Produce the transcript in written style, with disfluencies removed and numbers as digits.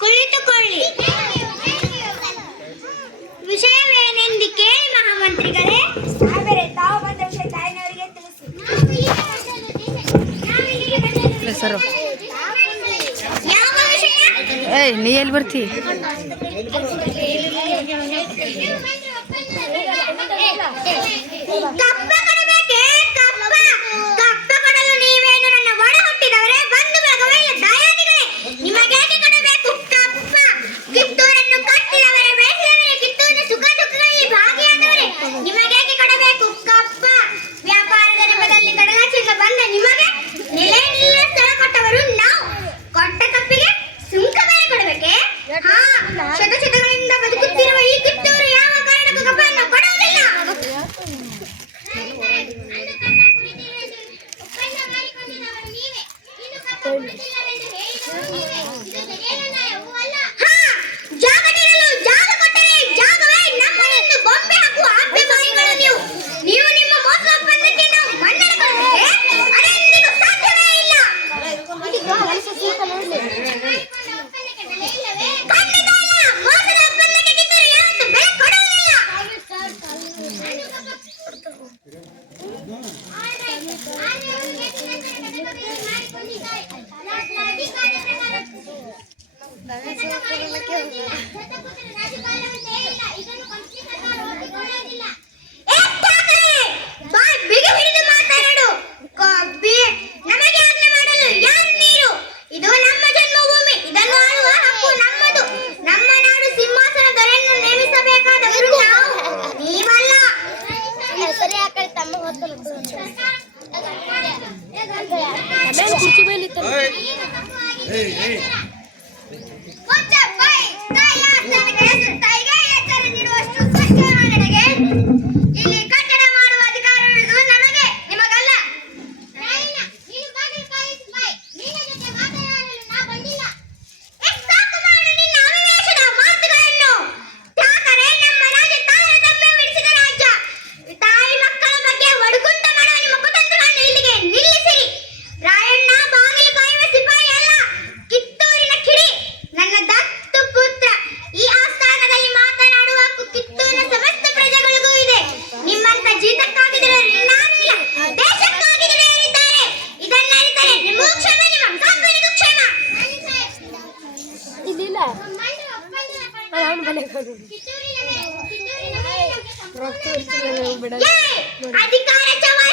ಕುಳಿತುಕೊಳ್ಳಿ. ವಿಷಯವೇನೆಂದು ಕೇಳಿ ಮಹಾಮಂತ್ರಿಗಳೇ. ತಾವು ಬಂದ ವಿಷಯ ತಾಯಿನವರಿಗೆ ತಿಳಿಸಿ. ಯಾವ ವಿಷಯ? ನೀ ಎಲ್ಲಿ ಬರ್ತಿ? ಕಪ್ಪ ಕೊಡಬೇಕೆ? ಕಪ್ಪ ಕೊಡಲು ನೀವೇನು ನನ್ನ ಒಡ ಹುಟ್ಟಿದವರೇ? ಬಂದು ಬಳಗವೇ ಇಲ್ಲ ದಾಯಾದಿಗಳೇ? ನಿಮಗೇಕೆ ಕೊಡಬೇಕು ಕಪ್ಪ? ಕಿತ್ತೂರನ್ನು ಕಟ್ಟಿದವರೇ, ಬೆಳೆಸಿದವರೇ, ಕಿತ್ತೂರಿನ ಸುಖ ದುಃಖಗಳಲ್ಲಿ ಭಾಗಿಯಾದವರೇ, ನಿಮಗೇಕೆ ಕೊಡಬೇಕು ಕಪ್ಪ? ವ್ಯಾಪಾರದ ನೆಪದಲ್ಲಿ ಕಡಲಾಚೆಯಿಂದ ಬಂದ ನಿಮಗೆ ನೆಲೆ ನೀರಿನ ಸ್ಥಳ ಕೊಟ್ಟವರು ನಾವು. ಕೊಟ್ಟ ಕಪ್ಪಿಗೆ ಸುಂಕ ಬೇರೆ ಕೊಡಬೇಕೆ? ಶತಶತಗಳಿಂದ ಬದುಕುತ್ತಿರುವ ಈ ಕಿತ್ತೂರು ಯಾವ ಕಾರಣಕ್ಕೂ ಕಪ್ಪನ್ನು ಕೊಡುವುದಿಲ್ಲ. ಜಾಗ ಕೊಟ್ಟರೆ ಜಾಗವೇ ನಮ್ಮನೆಂದು ಬೊಂಬೆ ಹಾಕುವ ಆಪೆ ಬಾಯಿಗಳು ನೀವು. ನೀವು ನಿಮ್ಮ ಮೋಸ ಒಪ್ಪಂದಕ್ಕೆ ನಾವು ಮನ್ನಣೆ ಕೊಡಬೇಕೆ? ಅದೆಂದಿಗೂ ಸಾಧ್ಯವೇ ಇಲ್ಲ. ಖಂಡಿತ ಇಲ್ಲ. ಮೋಸದ ಒಪ್ಪಂದಕ್ಕೆ ಕಿತ್ತೂರು ಯಾವತ್ತೂ ಬೆಲೆ ಕೊಡುವುದಿಲ್ಲ. ಬಿಗಿ ಹಿಡಿದು ಮಾತನಾಡು. ನಮಗೆ ಆಜ್ಞೆ ಮಾಡಲು ಯಾರು ನೀರು? ಇದು ನಮ್ಮ ಜನ್ಮಭೂಮಿ. ಇದನ್ನು ಆಳುವ ಹಕ್ಕು ನಮ್ಮದು. ನಮ್ಮ ನಾಡು ಸಿಂಹಾಸನ ದೊರೆಯನ್ನು ನೇಮಿಸಬೇಕಾದವರು ನಾವು, ನೀವಲ್ಲ. ಇಲ್ಲಿ ಕಟ್ಟಡ ಮಾಡುವ ಅಧಿಕಾರವಿರುವುದು ನಮಗೆ, ನಿಮಗಲ್ಲ. ಸಾಕು ಮಾಡು ನಿನ್ನ ಅವಿವೇಶದ ಮಾತುಗಳನ್ನು. ಠಾಕರೆ ನಮ್ಮ ರಾಜ್ಯ ತಾರತಮ್ಯವೆನಿಸಿದ ರಾಜ್ಯ. ತಾಯಿ ಮಕ್ಕಳ ಬಗ್ಗೆ ಒಡಗುಂಟ ಮಾಡುವ ನಿಮ್ಮ ಕುತಂತ್ರಗಳನ್ನು ಇಲ್ಲಿಗೆ ನಿಲ್ಲಿಸಿರಿ. ರಾಯಣ್ಣ ಬಾಗಿಲು ಕಾಯುವ ಸಿಪಾಯಿ ಅಲ್ಲ, ಕಿತ್ತೂರಿನ ಕಿಡಿ, ನನ್ನ ದತ್ತು ಪುತ್ರ. ಈ ಆಸ್ಥಾನದಲ್ಲಿ ಮಾತನಾಡುವ ಹಕ್ಕು ಕಿತ್ತೂರಿನ ಸಮಸ್ತ ಪ್ರಜೆಗಳಿಗೂ ಇದೆ. ನಿಮ್ಮಂತ ಜೀತಕ್ಕಾಗಿದ್ರೆ ನಾನಿಲ್ಲ, ದೇಶಕ್ಕಾಗಿದ್ರೆ ಏನಿದ್ದಾರೆ. ಇದನ್ನರಿತರೆ ನಿಮಗೂ ಕ್ಷೇಮ, ನಿಮ್ಮ ಕಂಪನಿಗೂ ಕ್ಷೇಮ. ಅಧಿಕಾರ ಚವಾಯಿ